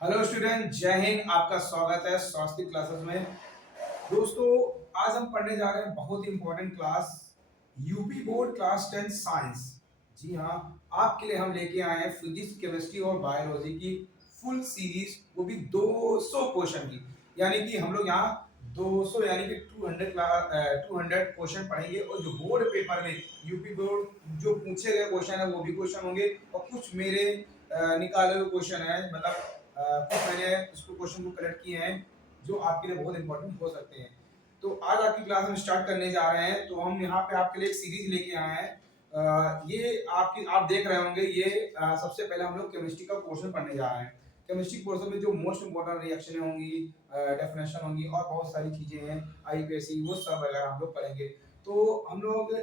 Hello student, जय हिंद। आपका स्वागत है स्वास्थ्य क्लासेस में। दोस्तों, आज हम पढ़ने जा रहे हैं बहुत ही important class, UP board class 10 science. जी हाँ, आपके लिए हम लेके आए हैं फिजिक्स, केमिस्ट्री और बायोलॉजी की फुल सीरीज, वो भी 200 क्वेश्चन की। यानी कि हम लोग यहाँ 200 यानी कि 200 क्वेश्चन पढ़ेंगे। और जो बोर्ड पेपर में यूपी बोर्ड जो पूछे गए क्वेश्चन है वो भी क्वेश्चन होंगे, और कुछ मेरे निकाले हुए क्वेश्चन है, मतलब कुछ मैंने उसको क्वेश्चन को कलेक्ट किए हैं जो आपके लिए बहुत इंपॉर्टेंट हो सकते हैं। तो आज आपकी क्लास हम स्टार्ट करने जा रहे हैं। तो हम यहाँ पे आपके लिए एक सीरीज लेके आए हैं। ये आपकी आप देख रहे होंगे, ये सबसे पहले हम लोग केमिस्ट्री का पोर्शन पढ़ने जा रहे हैं। केमिस्ट्री पोर्शन में जो मोस्ट इंपॉर्टेंट रिएक्शन होंगी, डेफिनेशन होंगी और बहुत सारी चीजें हैं, आईपीएससी, वो सब वगैरह हम लोग पढ़ेंगे। तो हम लोग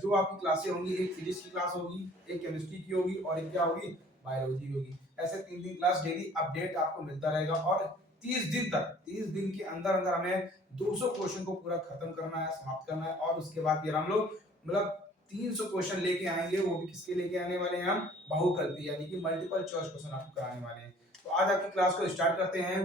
जो आपकी क्लासें होंगी, एक फिजिक्स की क्लास होगी, एक केमिस्ट्री की होगी और एक क्या होगी, बायोलॉजी की होगी। ऐसे तीन तीन क्लास डेली अपडेट आपको मिलता रहेगा। और 30 दिन के अंदर अंदर हमें 200 क्वेश्चन को पूरा खत्म करना है, समाप्त करना है। और उसके बाद फिर हम लोग मतलब 300 क्वेश्चन लेके आएंगे। वो भी किसके लेके आने वाले हैं, हम बहुकल्पी यानी कि मल्टीपल चॉइस क्वेश्चन आपको कराने वाले हैं। तो आज आपकी क्लास को स्टार्ट करते हैं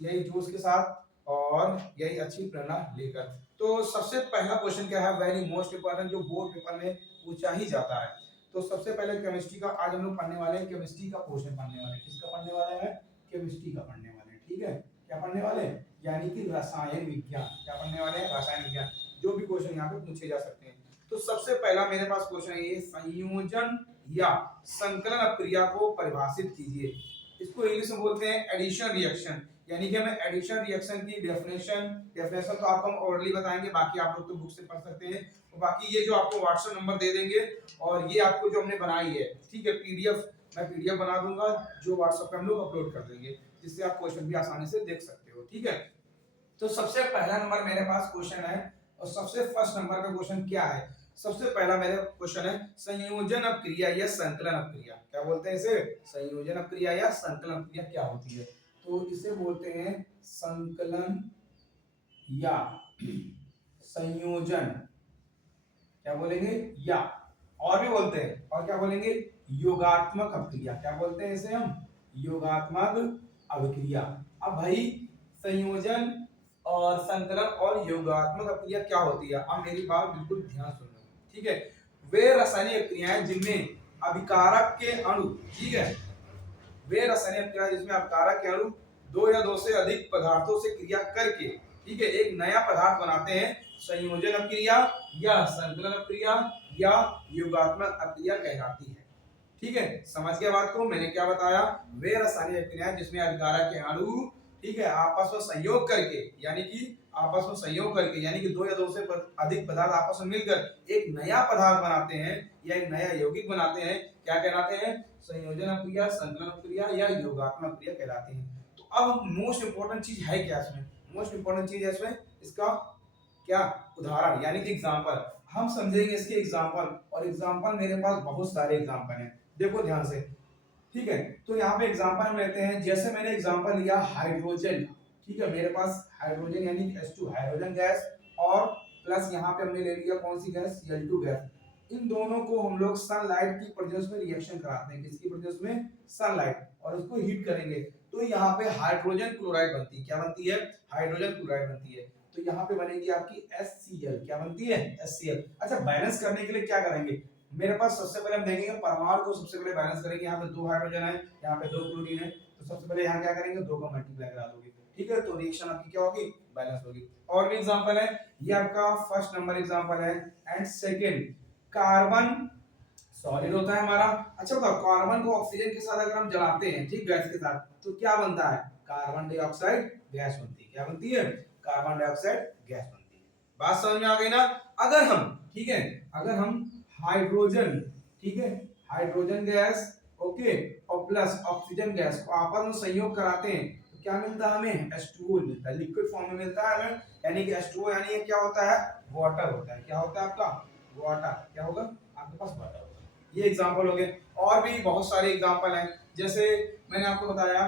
यही जोश के साथ और यही अच्छी प्रेरणा लेकर। तो सबसे पहला क्वेश्चन क्या है, वेरी मोस्ट इंपॉर्टेंट, जो बोर्ड पेपर में पूछा ही जाता है। तो सबसे पहले केमिस्ट्री का आज हम लोग पढ़ने वाले हैं। केमिस्ट्री का पोर्शन पढ़ने वाले हैं। किसका पढ़ने वाले हैं, केमिस्ट्री का पढ़ने वाले हैं। ठीक है, क्या पढ़ने वाले हैं, यानी कि रसायन विज्ञान। क्या पढ़ने वाले हैं, रसायन विज्ञान। जो भी क्वेश्चन यहाँ पे पूछे जा सकते हैं। तो सबसे पहला मेरे पास क्वेश्चन है, ये संयोजन या संकलन अभिक्रिया को परिभाषित कीजिए। इसको इंग्लिश में बोलते हैं एडिशन रिएक्शन। यानी कि हमें एडिशन रिएक्शन की डेफिनेशन तो आपको हम ऑलरेडी बताएंगे, बाकी आप लोग तो बुक से पढ़ सकते हैं। और बाकी ये जो आपको व्हाट्सएप नंबर दे देंगे, और ये आपको जो हमने बनाई है, ठीक है, पीडीएफ, मैं पीडीएफ बना दूंगा जो व्हाट्सएप पे हम लोग अपलोड कर देंगे, जिससे आप क्वेश्चन भी आसानी से देख सकते हो। ठीक है, तो सबसे पहला नंबर मेरे पास क्वेश्चन है, और सबसे फर्स्ट नंबर पे क्वेश्चन क्या है। सबसे पहला मेरा क्वेश्चन है, संयोजन अपक्रिया या संकलन अपक्रिया। क्या बोलते हैं इसे, संयोजन अपक्रिया या संकलन अपक्रिया क्या होती है। तो इसे बोलते हैं संकलन या संयोजन, क्या बोलेंगे, या और भी बोलते हैं, और क्या बोलेंगे, योगात्मक अभिक्रिया। क्या बोलते हैं इसे हम, योगात्मक अभिक्रिया। अब भाई, संयोजन और संकलन और योगात्मक अभिक्रिया क्या होती है, अब मेरी बात बिल्कुल ध्यान सुनना। ठीक है, वे रासायनिक अभिक्रियाएं जिनमें अभिकारक के अणु, ठीक है, वे रासायनिक अभिक्रिया जिसमें अभिकारक के अणु दो या दो से अधिक पदार्थों से क्रिया करके, ठीक है, एक नया पदार्थ बनाते हैं, संयोजन अभिक्रिया या संकलन अभिक्रिया या योगात्मक अभिक्रिया कहलाती है। ठीक है, समझ गया बात को। मैंने क्या बताया, वे रासायनिक अभिक्रियाएं जिसमें अभिकारक के अणु, ठीक है, आपस में संयोग करके, यानी कि आपस में संयोग करके, यानी कि दो या दो से अधिक पदार्थ आपस में मिलकर एक नया पदार्थ बनाते हैं या एक नया यौगिक बनाते हैं, क्या कहलाते हैं, संयोजन अभिक्रिया, संकलन अभिक्रिया या योगात्मक अभिक्रिया कहलाती है। तो अब मोस्ट इंपोर्टेंट चीज है क्या इसमें, मोस्ट इंपोर्टेंट चीज है इसमें इसका क्या, उदाहरण यानी कि एग्जांपल। हम समझेंगे इसके एग्जांपल, और एग्जांपल मेरे पास बहुत सारे एग्जांपल हैं, देखो ध्यान से। ठीक है, तो यहाँ पे एग्जांपल हम लेते हैं, जैसे मैंने एग्जांपल लिया हाइड्रोजन। ठीक है, मेरे पास हाइड्रोजन यानी H2 हाइड्रोजन गैस, और प्लस यहाँ पे हमने ले लिया कौन सी गैस, Cl2 गैस। इन दोनों को हम लोग सनलाइट की प्रेजेंस में रिएक्शन कराते हैं, किसकी प्रेजेंस में, सनलाइट, और उसको हीट करेंगे। तो यहाँ पे हाइड्रोजन क्लोराइड बनती है, क्या बनती है, हाइड्रोजन क्लोराइड बनती है। तो यहाँ पे बनेगी आपकी HCl, क्या बनती है, HCl। अच्छा, बैलेंस करने के लिए क्या करेंगे, मेरे पास सबसे पहले हम देखेंगे परमाणु को, सबसे पहले बैलेंस करेंगे। यहाँ पे दो हाइड्रोजन है, यहाँ पे दो क्लोरीन है, तो सबसे पहले यहाँ क्या करेंगे, दो का मल्टीप्लाई करा दोगे। ठीक है, तो रिएक्शन आपकी क्या होगी, बैलेंस होगी। और भी एग्जांपल है, ये आपका फर्स्ट नंबर एग्जांपल है। एंड सेकंड, कार्बन सॉलिड होता है हमारा। अच्छा बताओ, कार्बन को ऑक्सीजन के साथ अगर हम जलाते हैं, ठीक, गैस के साथ, तो क्या बनता है, कार्बन डाइऑक्साइड गैस बनती है। क्या बनती है, कार्बन डाइऑक्साइड गैस बनती है। बात समझ में आ गई ना। अगर हम, ठीक है, अगर हम हाइड्रोजन, ठीक है, हाइड्रोजन गैस, ओके, और प्लस ऑक्सीजन गैस को आपस में संयोग कराते हैं, तो क्या मिलता है हमें, H2O मिलता है, लिक्विड फॉर्म में मिलता है हमें। यानी कि H2O यानी ये क्या होता है, वाटर होता है। क्या होता है आपका, वाटर। क्या होगा आपके पास, वाटर होगा। ये एग्जांपल हो गए, और भी बहुत सारे एग्जांपल हैं। जैसे मैंने आपको बताया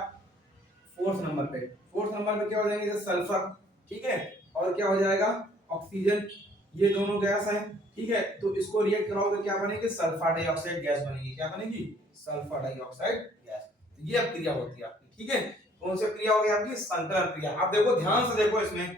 फोर्थ नंबर पे क्या हो जाएंगे, जैसे सल्फर, ठीक है, और क्या हो जाएगा, ऑक्सीजन। ये दोनों गैस हैं, ठीक है, तो इसको रिएक्ट कराओगे क्या बनेगी, सल्फर डाइऑक्साइड गैस बनेगी। क्या बनेगी, सल्फर डाइऑक्साइड गैस। ये अब क्रिया होती है आपकी, ठीक है। कौन सी क्रिया हो गई आपकी? संकलन क्रिया। आप देखो ध्यान से देखो, इसमें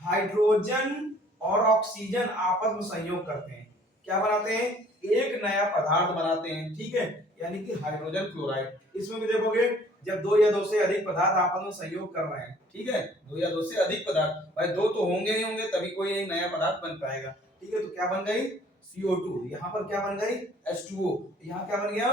हाइड्रोजन और ऑक्सीजन आपस में संयोग करते हैं, क्या बनाते हैं? एक नया पदार्थ बनाते हैं, ठीक है, यानी कि हाइड्रोजन क्लोराइड। इसमें भी देखोगे जब दो या दो से अधिक पदार्थ आपस में संयोग कर रहे हैं, ठीक है, दो या दो से अधिक पदार्थ, भाई दो तो होंगे ही होंगे तभी कोई एक नया पदार्थ बन पाएगा, ठीक है। तो क्या बन गई? CO2। यहाँ पर क्या बन गई? H2O। यहाँ क्या बन गया?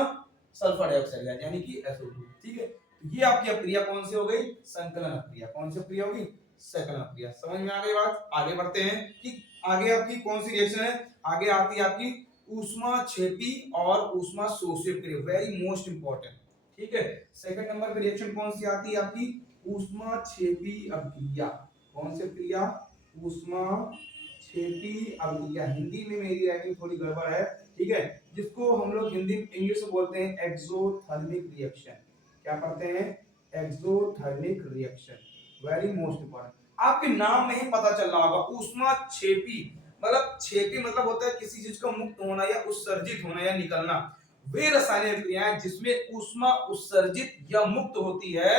सल्फर डाइऑक्साइड गैस, यानी कि SO2, ठीक है। तो ये आपकी अक्रिया कौन सी हो गई? संकलन अक्रिया। कौन सी अक्रिया होगी? संकलन अक्रिया। समझ में आ गई बात? आगे बढ़ते हैं कि आगे आपकी कौन सी रिएक्शन है। आगे आती है आपकी ऊष्माक्षेपी और ऊष्मा शोषी क्रिया, वेरी मोस्ट इंपॉर्टेंट, ठीक है। सेकंड नंबर पे रिएक्शन कौन सी आती है आपकी? ऊष्माक्षेपी अभिक्रिया। कौन सी क्रिया? ऊष्माक्षेपी अभिक्रिया। हिंदी में मेरी राइटिंग थोड़ी गड़बड़ है, ठीक है, जिसको हम लोग हिंदी इंग्लिश में बोलते हैं एक्सोथर्मिक रिएक्शन। क्या पढ़ते हैं? Exothermic reaction, very most important. आपके नाम में ही पता चल रहा होगा ऊष्माक्षेपी, मतलब क्षेपी मतलब होता है किसी चीज का मुक्त होना या उत्सर्जित होना या निकलना। वे रासायनिक क्रियाएं जिसमें ऊष्मा उत्सर्जित या मुक्त होती है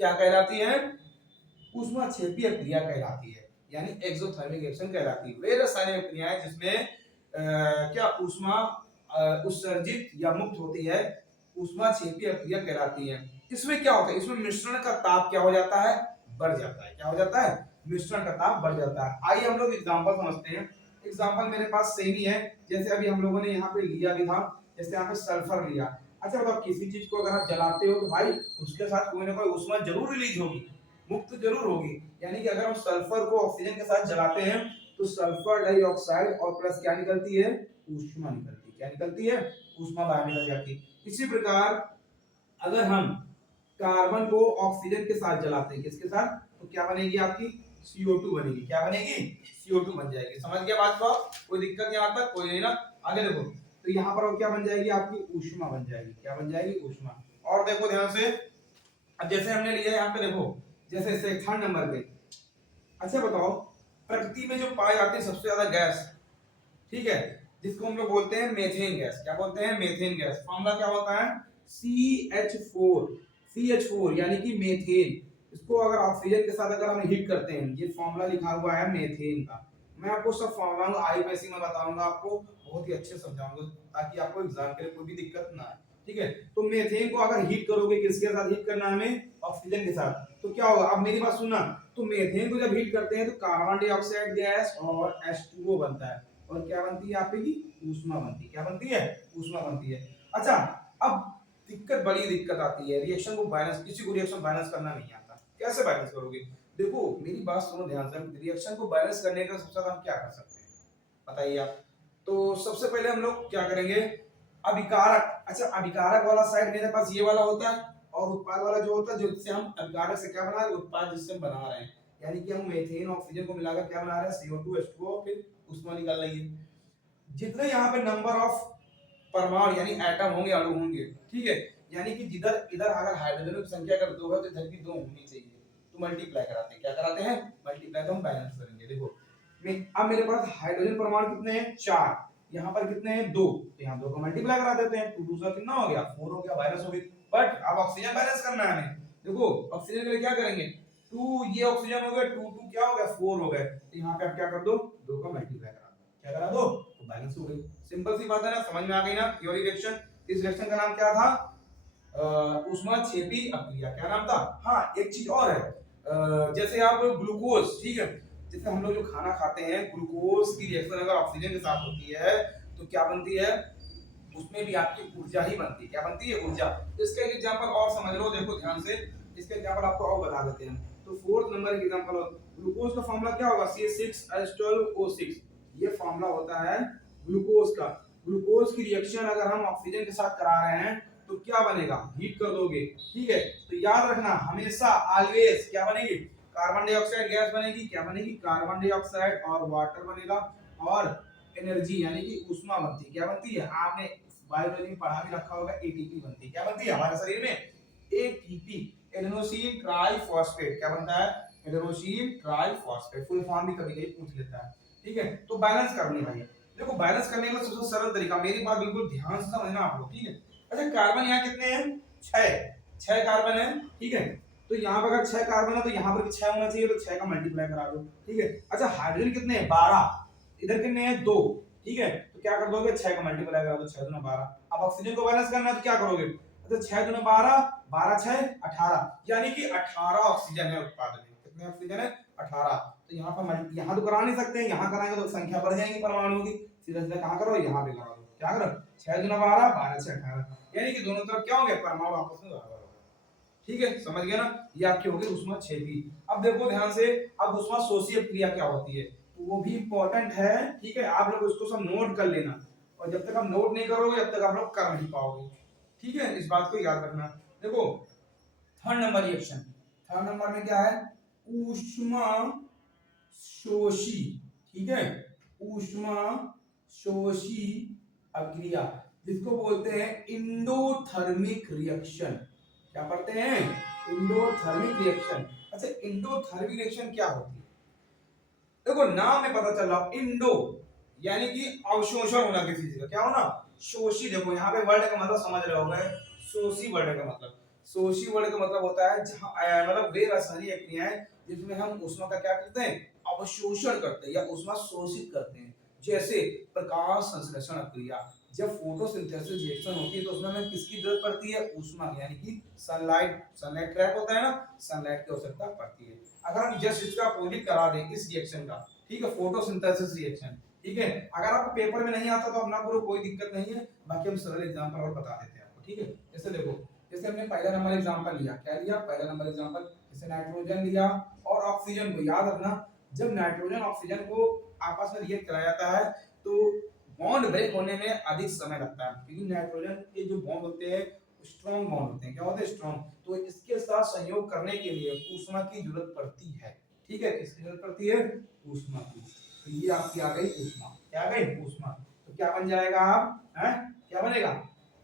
क्या कहलाती है? ऊष्माक्षेपी क्रिया कहलाती है, यानी एक्सोथर्मिक रिएक्शन कहलाती है। वे रासायनिक क्रियाएं जिसमें क्या ऊष्मा उत्सर्जित या मुक्त होती है, ऊष्माक्षेपी क्रिया कहलाती है। इसमें क्या होता है? इसमें मिश्रण का ताप क्या हो जाता है? बढ़ जाता है। क्या हो जाता है? मिश्रण का ताप बढ़ जाता है। आइए हम लोग एग्जांपल समझते हैं। एग्जांपल मेरे पास सेम ही है, जैसे अभी हम लोगों ने यहाँ पे लिया भी था, जैसे यहाँ पे सल्फर लिया। अच्छा बताओ, किसी चीज को अगर आप जलाते हो तो भाई उसके साथ कोई ना कोई ऊष्मा जरूर रिलीज होगी, मुक्त जरूर होगी। यानी कि अगर हम सल्फर को ऑक्सीजन के साथ जलाते हैं तो सल्फर डाइऑक्साइड और प्लस क्या निकलती है? ऊष्मा निकलती है। क्या निकलती है? ऊष्मा बाहर निकल जाती है। इसी प्रकार अगर हम कार्बन को ऑक्सीजन के साथ जलाते हैं, किसके साथ? तो क्या बनेगी आपकी? CO2 बनेगी। क्या बनेगी? CO2 बन जाएगी। समझ गया बात को? कोई दिक्कत यहाँ तक? कोई नहीं ना? आगे देखो, तो यहाँ पर क्या बन जाएगी आपकी? ऊष्मा बन जाएगी। क्या बन जाएगी? ऊष्मा। और देखो ध्यान से, अब जैसे हमने लिया यहाँ पे देखो, जैसे थर्ड नंबर पे, अच्छा बताओ, प्रकृति में जो पाए जाते हैं सबसे ज्यादा गैस, ठीक है, जिसको हम लोग बोलते हैं मेथेन गैस। क्या बोलते हैं? Methane gas. फॉर्मूला क्या होता है? CH4। CH4 यानी कि मेथेन। इसको अगर ऑक्सीजन के साथ अगर हम हीट करते हैं, ये फॉर्मूला लिखा हुआ है मेथेन का। मैं आपको सब फॉर्मूला आईपीएससी में बताऊंगा, आपको बहुत ही अच्छे समझाऊंगा ताकि आपको एग्जाम के लिए कोई भी दिक्कत ना आए, ठीक है। तो मेथेन को अगर हीट करोगे, किसके साथ हीट करना है हमें? ऑक्सीजन के साथ। तो क्या होगा? अब मेरी बात सुनना, तो मेथेन को जब हीट करते हैं तो कार्बन डाइऑक्साइड गैस और H2O बनता है, और क्या बनती है आपकी? ऊष्मा बनती है। क्या बनती है? ऊष्मा बनती है। अच्छा, अब बड़ी दिक्कत आती है, रिएक्शन को बैलेंस, किसी को रिएक्शन बैलेंस करना नहीं आता, कैसे बैलेंस करोगे? देखो मेरी बात सुनो ध्यान से, रिएक्शन को बैलेंस करने का सबसे ज्यादा हम क्या कर सकते हैं बताइए आप? तो सबसे पहले हम लोग क्या करेंगे? अभिकारक। अच्छा, अभिकारक वाला साइड मेरे पास ये वाला होता है, और उत्पाद वाला जो होता है, जो जिससे हम अभिकारक से क्या बना रहे हैं? उत्पाद जिससे हम बना रहे हैं, यानी कि हम मेथेन ऑक्सीजन को मिलाकर क्या बना रहे हैं? CO2 H2O, फिर ऊष्मा निकल रही है। जितने यहाँ पे नंबर ऑफ परमाणु यानी एटम होंगे, अणु होंगे, ठीक है, यानी कि जिधर इधर अगर हाइड्रोजन की संख्या अगर 2 है तो इधर भी 2 होनी चाहिए, तो मल्टीप्लाई कराते हैं। क्या कराते हैं? मल्टीप्लाई। तो हम बैलेंस करेंगे। देखो अब मेरे पास हाइड्रोजन परमाणु कितने हैं? 4। यहाँ पर कितने हैं? 2। तो यहाँ 2 को मल्टीप्लाई करा देते हैं, 2 2 से कितना हो गया? 4 हो गया, बैलेंस हो गई। बट अब ऑक्सीजन बैलेंस करना है हमें। देखो ऑक्सीजन के लिए क्या करेंगे? 2 ये ऑक्सीजन हो गया, 2 2 क्या हो गया? 4 हो गए। तो यहाँ पे आप क्या कर दो? 2 का मल्टीप्लाई करा दो। क्या करा दो? तो बैलेंस हो गई। सिंपल सी बात है ना, समझ में आ गई ना? Puree reaction. इस रिएक्शन का नाम क्या था? ऊष्माक्षेपी अभिक्रिया। क्या नाम था? हाँ, एक चीज और है, जैसे आप ग्लूकोज, ठीक है, जैसे हम लोग जो खाना खाते हैं, ग्लूकोज की रिएक्शन अगर ऑक्सीजन के साथ होती है तो क्या बनती है? उसमें भी आपकी ऊर्जा ही बनती है। क्या बनती है? ऊर्जा। तो इसका एक एग्जांपल और समझ लो, देखो ध्यान से, इसका एग्जांपल आपको और बता देते हैं। तो फोर्थ नंबर एग्जांपल, ग्लूकोज का फॉर्मूला क्या होगा? CH6H12O6। ये फॉर्मूला होता है ग्लूकोज का। ग्लूकोज की रिएक्शन अगर हम ऑक्सीजन के साथ करा रहे हैं तो क्या बनेगा? हीट कर दोगे, ठीक है। तो याद रखना हमेशा, ऑलवेज क्या बनेगी? कार्बन डाइऑक्साइड गैस बनेगी। क्या बनेगी? कार्बन डाइऑक्साइड और वाटर बनेगा, और एनर्जी यानी कि ऊष्मा बनती है। क्या बनती है? आपने बायोलॉजी में पढ़ा भी रखा होगा, एटीपी बनती है। क्या बनती है हमारे शरीर में? ATP, adenosine triphosphate. क्या बनता है? Adenosine triphosphate. फुल फॉर्म भी कभी कभी पूछ लेता है, ठीक है। तो बैलेंस करनी भाई, देखो बैलेंस करने का सबसे सरल तरीका, मेरी बात बिल्कुल ध्यान से समझना आप लोग, ठीक है। अच्छा, कार्बन यहाँ कितने हैं? 6। 6 कार्बन है, ठीक है। तो यहाँ पर अगर 6 कार्बन है तो यहाँ पर भी 6 होना चाहिए, तो 6 का मल्टीप्लाई करा दो, ठीक है। अच्छा हाइड्रोजन कितने हैं, 12, इधर कितने हैं, 2, ठीक है। तो क्या कर दोगे, 6 का मल्टीप्लाई करा दो, 6 दूना 12। अब ऑक्सीजन को बैलेंस करना है तो क्या करोगे, अच्छा 6 दूना 12, 12 6 18, यानी कि 18 ऑक्सीजन है उत्पादन में। कितने ऑक्सीजन है, 18। तो यहाँ पर यहाँ तो करा नहीं सकते हैं, यहाँ कराएंगे तो संख्या बढ़ जाएगी परमाणु की, सीधा सीधा कहाँ करो, यहाँ पे करा दो। क्या करो, 6 दूना 12, 12 6 18, यानी कि दोनों तरफ क्या हो गया, परमाणु आपस में बराबर हो गए। ठीक है, समझ गया ना, ये आपकी होगी ऊष्माक्षेपी। अब देखो ध्यान से, अब ऊष्माशोषी क्रिया क्या होती है, तो वो भी इंपॉर्टेंट है, ठीक है। आप लोग उसको सब नोट कर लेना, और जब तक आप नोट नहीं करोगे जब तक आप लोग कर नहीं पाओगे, ठीक है, इस बात को याद रखना। देखो third number reaction, third number में क्या है, ऊष्मा शोषी, ठीक है, ऊष्मा शोषी अभिक्रिया, जिसको बोलते हैं इंडोथर्मिक रिएक्शन। क्या पढ़ते हैं, इंडोथर्मिक रिएक्शन। अच्छा इंडोथर्मिक रिएक्शन क्या होती है, देखो नाम में पता चल रहा, इंडो यानी कि अवशोषण होना किसी चीज का, क्या होना, शोषी। देखो यहाँ पे वर्ड का मतलब समझ रहे होगे, शोषी वर्ड का मतलब, शोषी वर्ड का मतलब होता है जहां मतलब वे रासायनिक क्रियाएं जिसमें हम ऊष्मा का क्या करते हैं, अवशोषण करते हैं या ऊष्मा शोषित करते हैं। जैसे प्रकाश संश्लेषण क्रिया, जब फोटोसिंथेसिस रिएक्शन होती है तो उसमें हमें किसकी जरूरत पड़ती है, ऊष्मा यानी कि सनलाइट, सनलाइट ट्रैप होता है ना, सनलाइट की आवश्यकता पड़ती है। अगर हम जस्ट इसका अपोजिट करा दें इस रिएक्शन का, ठीक है, फोटोसिंथेसिस रिएक्शन, ठीक है, अगर आपको पेपर में नहीं आता तो अपना करो, कोई दिक्कत नहीं है, बाकी हम सरल एग्जांपल और बता देते हैं आपको, ठीक है। जैसे देखो, जैसे हमने पहला नंबर एग्जांपल लिया, क्या लिया, पहला नंबर एग्जांपल, जैसे नाइट्रोजन लिया और ऑक्सीजन को, याद रखना जब नाइट्रोजन ऑक्सीजन को आपस में रिएक्ट कराया जाता है तो बॉन्ड ब्रेक होने में अधिक समय लगता है, क्योंकि नाइट्रोजन के जो बॉन्ड होते हैं स्ट्रॉन्ग बॉन्ड होते हैं, क्या होते हैं, स्ट्रॉन्ग। तो इसके साथ संयोग करने के लिए ऊष्मा की जरूरत पड़ती है, ठीक है, किसकी जरूरत पड़ती है, ऊष्मा की। तो ये आपकी आ गई ऊष्मा, क्या आ गई, ऊष्मा। तो क्या बन जाएगा आप, हैं क्या बनेगा,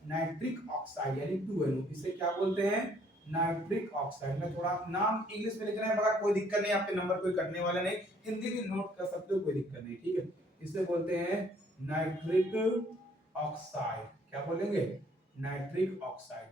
नाइट्रिक ऑक्साइड यानी 2NO, इसे क्या बोलते हैं, नाइट्रिक ऑक्साइड। में थोड़ा नाम इंग्लिश में लिख रहे हैं मगर कोई दिक्कत नहीं, आपके नंबर कोई कटने वाला नहीं, हिंदी भी नोट कर सकते हो, कोई दिक्कत नहीं, ठीक है। इसे बोलते हैं नाइट्रिक ऑक्साइड, क्या बोलेंगे, नाइट्रिक ऑक्साइड,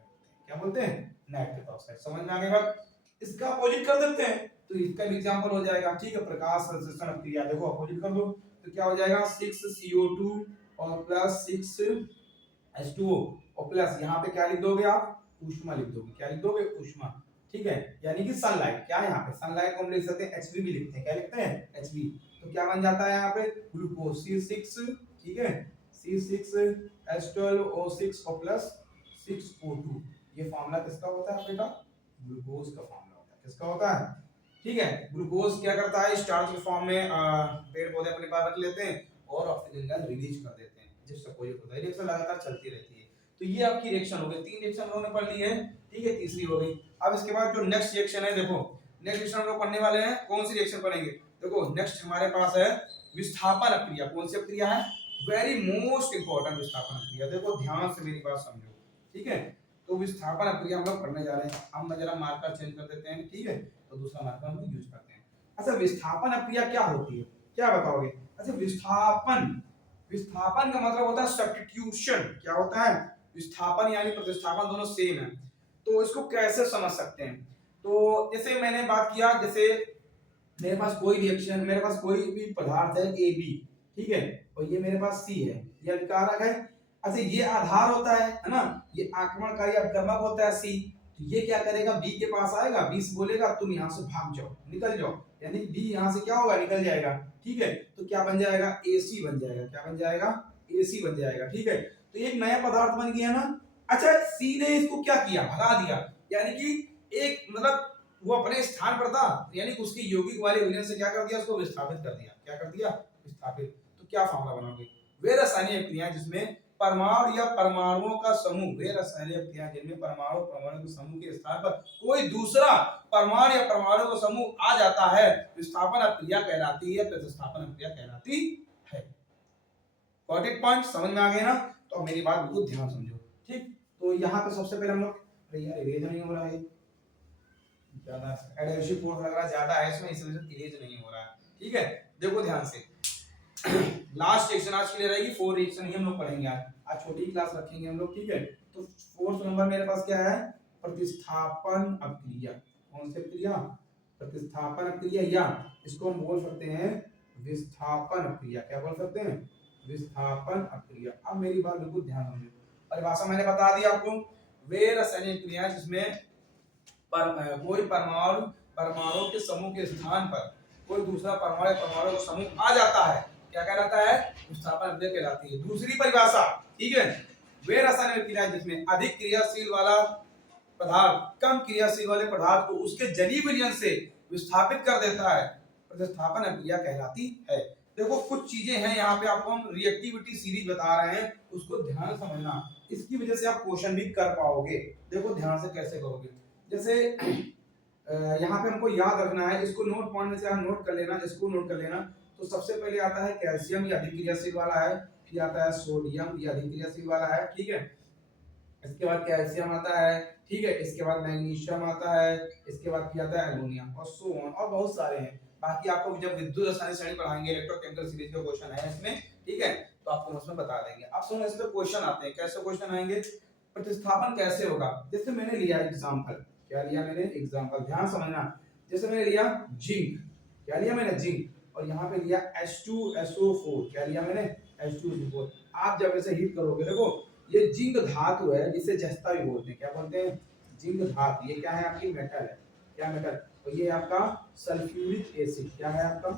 क्या बोलते हैं, नाइट्रिक ऑक्साइड। समझ में आ गई बात, इसका अपोजिट कर देते हैं तो इसका भी एग्जांपल हो जाएगा, ठीक है, प्रकाश संश्लेषण क्रिया। देखो अपोजिट कर दो तो क्या हो जाएगा, 6CO2 और प्लस 6H2O और प्लस यहाँ पे क्या लिख दोगे आप, ऊष्मा लिख दोगे, क्या लिख दोगे, ऊष्मा, ठीक है, यानी कि सनलाइट। क्या है यहाँ पे, सनलाइट को हम लिख सकते हैं Hv भी लिखते हैं, क्या लिखते हैं, Hv। तो क्या बन जाता है यहाँ पे, ग्लूकोज C6, ठीक है, C6H12O6 और प्लस 6O2। ये फार्मूला किसका होता है बेटा, ग्लूकोज का फार्मूला होता है, किसका होता है, ठीक है। ग्लूकोज क्या करता है, स्टार्च के फॉर्म में पेड़ पौधे अपने पास रख लेते हैं और ऑक्सीजन गैस रिलीज कर देते हैं, जिससे अपोजिट होता है, रिएक्शन लगातार चलती रहती है। तो ये आपकी रिएक्शन हो गई, 3 रिएक्शन हमने पढ़ ली है, ठीक है, तीसरी हो गई। अब इसके बाद जो नेक्स्ट रिएक्शन है, देखो नेक्स्ट रिएक्शन हम लोग पढ़ने वाले हैं, कौन सी रिएक्शन पढ़ेंगे, देखो नेक्स्ट हमारे पास है विस्थापन क्रिया। कौन सी क्रिया है, वेरी मोस्ट इंपॉर्टेंट विस्थापन क्रिया। देखो ध्यान से मेरी बात समझो, ठीक है। तो विस्थापन क्रिया हम लोग पढ़ने जा रहे हैं, हम जरा मार्कर चेंज कर देते हैं, ठीक है, तो दूसरा मार्कर हम यूज करते हैं। अच्छा विस्थापन क्रिया क्या होती है, क्या बताओगे, अच्छा विस्थापन, विस्थापन का मतलब होता है सब्स्टिट्यूशन। क्या होता है, विस्थापन यानी प्रतिस्थापन दोनों सेम है। तो इसको कैसे समझ सकते हैं, तो जैसे मैंने बात किया, जैसे मेरे पास कोई रिएक्शन, मेरे पास कोई भी पदार्थ है AB, ठीक है, और ये मेरे पास C है, ये अभिकारक है। अच्छा ये आधार होता है ना, ये आक्रमणकारी अपकर्मक होता है C। तो ये क्या करेगा, B के पास आएगा, B से बोलेगा तुम यहाँ से भाग जाओ, निकल जाओ, यानी B यहाँ से क्या होगा, निकल जाएगा, ठीक है। तो क्या बन जाएगा, AC बन जाएगा, क्या बन जाएगा, AC बन जाएगा, ठीक है। तो एक नया पदार्थ बन गया ना। अच्छा C ने इसको क्या किया, भगा दिया, यानी कि एक मतलब वो अपने स्थान पर था, यानी कि उसकी यौगिक वाले विलयन से क्या कर दिया, उसको विस्थापित कर दिया, क्या कर दिया, विस्थापित। तो क्या फार्मूला बनाओगे, वे रासायनिक क्रियाएं जिसमें परमाणु या परमाणुओं का समूह, वे रासायनिक क्रियाएं जिनमें परमाणु परमाणु के समूह के स्थान पर कोई दूसरा परमाणु या परमाणु का समूह आ जाता है, विस्थापन क्रिया कहलाती है, प्रतिस्थापन क्रिया कहलाती है। गॉट इट पॉइंट, समझ में आ गया ना। तो मेरी बात बिल्कुल ध्यान समझो, ठीक। तो यहाँ पे सबसे पहले हम लोग, अरे यार इरेज नहीं हो रहा है, ज्यादा एडहेसिव फोर्स लग रहा है ज्यादा है इसमें, इस वजह से इरेज नहीं हो रहा है, ठीक है। देखो ध्यान से लास्ट रिएक्शन आज के लिए रहेगी, 4 रिएक्शन ही हम लोग पढ़ेंगे आज छोटी क्लास रखेंगे हम लोग, ठीक है। तो फोर्थ नंबर मेरे पास क्या है, प्रतिस्थापन अभिक्रिया। कौन सी अभिक्रिया? प्रतिस्थापन अभिक्रिया, या इसको हम बोल सकते हैं विस्थापन अभिक्रिया। क्या बोल सकते हैं? विस्थापन अभिक्रिया। अब मेरी बात बिल्कुल ध्यान समझो, परिभाषा मैंने बता दी आपको। वे रासायनिक क्रिया जिसमें कोई परमाणु के समूह के स्थान पर कोई दूसरा परमाणु का समूह आ जाता है, क्या कहलाता है? विस्थापन अभिक्रिया कहलाती है। दूसरी परिभाषा, ठीक है, वे रासायनिक क्रिया जिसमें अधिक क्रियाशील वाला पदार्थ कम क्रियाशील वाले पदार्थ को उसके जलीय विलयन से विस्थापित कर देता है, प्रतिस्थापन अभिक्रिया कहलाती है। देखो कुछ चीजें हैं यहाँ पे, आपको हम रिएक्टिविटी सीरीज बता रहे हैं, उसको ध्यान समझना, इसकी वजह से आप क्वेश्चन भी कर पाओगे। देखो ध्यान से कैसे करोगे, जैसे यहाँ पे हमको याद रखना है, इसको नोट पॉइंट में से आप नोट कर लेना, इसको नोट कर लेना। तो सबसे पहले आता है कैल्शियम, ये अधिक क्रियाशील वाला है। फिर आता है सोडियम, ये अधिक क्रियाशील वाला है, ठीक है। इसके बाद कैल्शियम आता है, ठीक है। इसके बाद मैग्नीशियम आता है, इसके बाद क्या आता है? एल्युमिनियम, और सो ऑन, और बहुत सारे हैं। बाकी आपको जब विद्युत रसायन श्रेणी पढ़ाएंगे, इलेक्ट्रोकेमिकल सीरीज का क्वेश्चन है इसमें, ठीक है, तो आपको उसमें बता देंगे। अब सुनो, इस पे क्वेश्चन आते हैं। कैसे क्वेश्चन आएंगे? प्रतिस्थापन कैसे होगा? जैसे मैंने लिया एग्जांपल, क्या लिया मैंने? एग्जांपल, ध्यान समझना। जैसे मैंने लिया जिंक, क्या लिया मैंने? जिंक, और यहाँ पे लिया H2SO4, क्या लिया मैंने? H2SO4। आप जब इसे हीट करोगे, देखो ये जिंक धातु है, जिसे जस्ता भी बोलते हैं। क्या बोलते हैं? जिंक धातु। ये क्या है? आपकी मेटल है। क्या मेटल? और ये आपका सल्फ्यूरिक एसिड। क्या है आपका?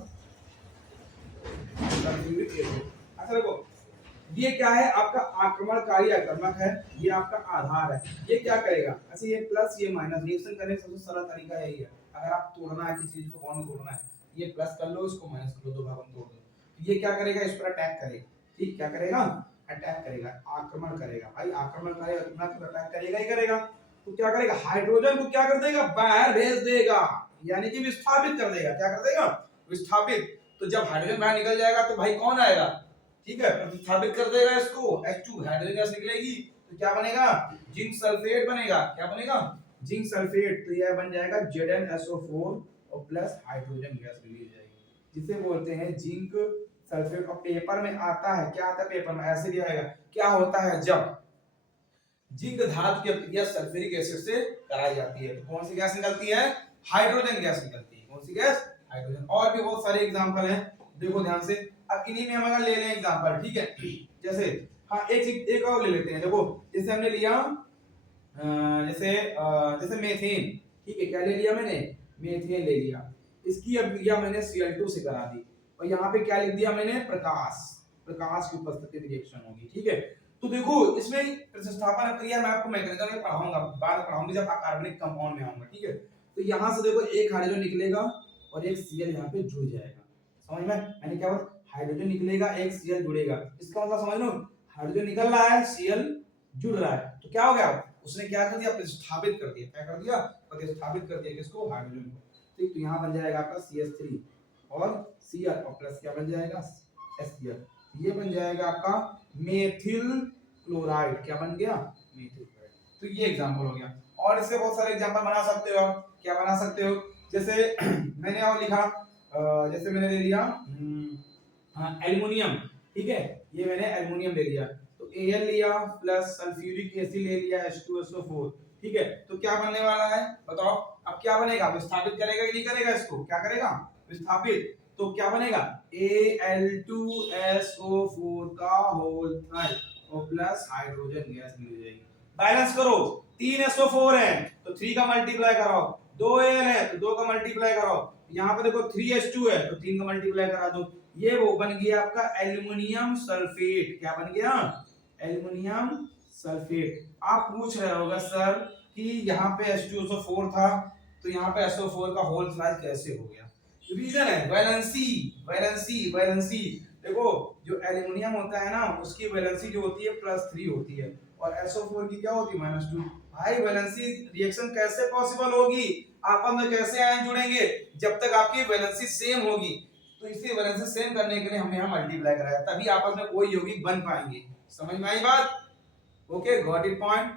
Sulphuric acid. अच्छा देखो, ये क्या है? आपका आक्रमणकारी अकर्मक है, ये आपका आधार है। ये क्या करेगा? अच्छा, ये प्लस ये माइनस, रिएक्शन करने का सबसे सरल तरीका यही है। अगर आप तोड़ना है किसी चीज को, बॉन्ड तोड़ना है, ये प्लस कर लो, इसको माइनस कर लो, दो भागों में तोड़ दो। तो ये क्या करेगा? इस पर अटैक करेगा, ठीक, क्या करेगा? अटैक करेगा, आक्रमण करेगा। भाई आक्रमणकारी अकर्मक तो अटैक करेगा ही करेगा। तो क्या करेगा? हाइड्रोजन को क्या कर देगा? बाहर भेज देगा, यानी कि विस्थापित कर देगा। क्या कर देगा? विस्थापित। तो जब हाइड्रोजन बाहर निकल जाएगा तो भाई कौन आएगा? ठीक है, प्रतिस्थापित कर देगा इसको, H2 हाइड्रोजन गैस निकलेगी, तो क्या बनेगा? जिंक सल्फेट बनेगा। क्या बनेगा? Zinc sulphate. तो यह बन जाएगा ZnSO4 और प्लस हाइड्रोजन गैस रिलीज जाएगी, जिसे बोलते हैं जिंक सल्फेट। और पेपर में आता है, क्या आता है पेपर में? ऐसे भी आएगा। क्या होता है जब जिंक धातु की अभिक्रिया सल्फ्यूरिक एसिड से कराई जाती है, तो कौन सी गैस निकलती है? हाइड्रोजन गैस निकलती है। कौन सी गैस? हाइड्रोजन। और भी बहुत सारे एग्जांपल हैं, देखो ध्यान से। अब इन्हीं में हम अगर ले लें एग्जांपल, ठीक है, जैसे हाँ एक और ले लेते हैं। देखो जैसे हमने लिया जैसे मेथेन, ठीक है, क्या ले लिया मैंने? मेथेन ले लिया। इसकी अभिक्रिया मैंने Cl2 से करा दी, और यहाँ पे क्या लिख दिया मैंने? प्रकाश। प्रकाश की उपस्थिति में रिएक्शन होगी, ठीक है। तो देखो इसमें प्रतिस्थापन अभिक्रिया मैं आपको मैकेनिकल में पढ़ाऊंगा, बाद में पढ़ाऊंगा जब कार्बनिक कंपाउंड में आऊंगा, ठीक है। तो यहाँ से देखो एक हाइड्रोजन निकलेगा और एक Cl यहाँ पे जुड़ जाएगा। समझ में? मैंने क्या बोला? हाइड्रोजन निकलेगा, एक Cl जुड़ेगा। इसका मतलब समझ लो, हाइड्रोजन निकल रहा है, Cl जुड़ रहा है, तो क्या हो गया? उसने क्या कर दिया? प्रतिस्थापित कर दिया। क्या कर दिया? प्रतिस्थापित कर दिया। किसको? हाइड्रोजन को। ठीक, तो यहाँ बन जाएगा आपका CH3 और Cl, और प्लस क्या बन जाएगा? HCl। ये बन जाएगा आपका मेथिल क्लोराइड। क्या बन गया? Methyl chloride. तो ये एग्जांपल हो गया, और इससे बहुत सारे एग्जांपल बना सकते हो आप। क्या बना सकते हो? जैसे मैंने और लिखा, जैसे मैंने ले लिया एल्युमिनियम, ठीक है, ये मैंने एल्युमिनियम ले लिया, तो Al लिया प्लस सल्फ्यूरिक एसिड ले लिया H2SO4, ठीक है। तो क्या बनने वाला है बताओ? अब क्या बनेगा? विस्थापित करेगा कि नहीं करेगा? इसको क्या करेगा? विस्थापित। तो क्या बनेगा? Al2SO4 का होल थ्राइड और प्लस हाइड्रोजन गैस मिल जाएगी। बैलेंस करो, 3 SO4 है तो 3 का मल्टीप्लाई करो, 2 Al है तो 2 का मल्टीप्लाई करो, यहाँ पे देखो 3H2 है तो 3 का मल्टीप्लाई करा दो। ये वो बन गया आपका एल्युमिनियम सल्फेट। क्या बन गया? Aluminium sulphate. आप पूछ रहे होगा सर कि यहाँ पे H2SO4 था तो यहाँ पे SO4 का होल थ्राइड कैसे हो गया? रीजन है वैलेंसी, वैलेंसी, वैलेंसी। देखो जो एल्युमिनियम होता है ना, उसकी वैलेंसी जो होती है +3 होती है, और SO4 की क्या होती है? -2। भाई वैलेंसी रिएक्शन कैसे पॉसिबल होगी? आपस में कैसे आयन जुड़ेंगे? जब तक आपकी वैलेंसी सेम होगी। तो इसी वैलेंसी सेम करने के लिए हमने यहाँ मल्टीप्लाई कराया, तभी आपस में कोई यौगिक बन पाएंगे। समझ में आई बात? Okay, got it point?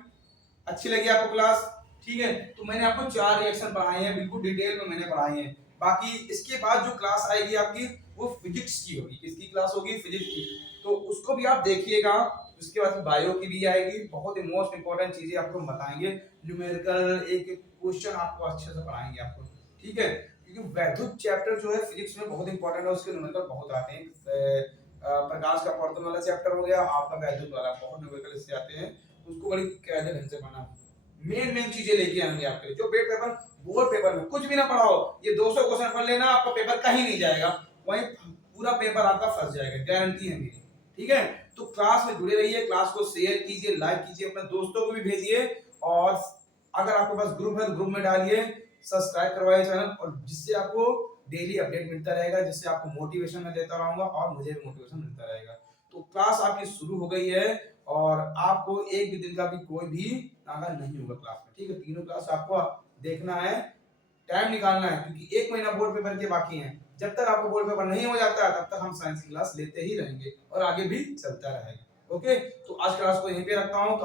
अच्छी लगी आपको क्लास? ठीक है, तो मैंने आपको 4 रिएक्शन पढ़ाए हैं, बिल्कुल डिटेल में मैंने पढ़ाए हैं। बाकी इसके बाद जो क्लास आएगी आपकी वो फिजिक्स की होगी। किसकी क्लास होगी? फिजिक्स की। तो उसको भी आप देखिएगा। उसके बाद बायो की भी आएगी, बहुत ही मोस्ट इंपोर्टेंट चीजें आपको हम बताएंगे। न्यूमेरिकल एक एक क्वेश्चन आपको अच्छे से पढ़ाएंगे आपको, ठीक है। क्योंकि वैद्युत चैप्टर जो है फिजिक्स में बहुत इंपॉर्टेंट है, उसके न्यूमेरिकल बहुत आते हैं। प्रकाश का प्रवर्तन वाला चैप्टर हो गया आपका, वैद्युत वाला बहुत न्यूमेरिकल इससे आते हैं, उसको बड़ी कायदे ढंग से पढ़ना। मेन चीजें लेके आएंगे आपके लिए, जो पेट पेपर बोर्ड पेपर में कुछ भी ना पढ़ाओ, ये 200 क्वेश्चन पढ़ लेना, आपका पेपर कहीं नहीं जाएगा, वहीं पूरा पेपर आपका फंस जाएगा, गारंटी है मेरी, ठीक है। तो क्लास में जुड़े रहिए, क्लास को शेयर कीजिए, लाइक कीजिए, अपने दोस्तों को भी भेजिए, और अगर आपके पास ग्रुप है तो ग्रुप में डालिए, सब्सक्राइब करवाइए चैनल, और जिससे आपको डेली अपडेट मिलता रहेगा, जिससे आपको मोटिवेशन मैं देता रहूंगा और मुझे भी मोटिवेशन मिलता रहेगा। तो क्लास आपकी शुरू हो गई है, और आपको एक भी दिन का भी कोई भी नागा नहीं होगा क्लास में, ठीक है। तीनों क्लास आपको देखना है, टाइम निकालना है, क्योंकि एक महीना बोर्ड पेपर के बाकी है। जब तक आपको बोर्ड पेपर नहीं हो जाता है तब तक हम साइंस की क्लास लेते ही रहेंगे और आगे भी चलता रहेगा, ओके। तो आज क्लास को यहीं पे रखता हूँ।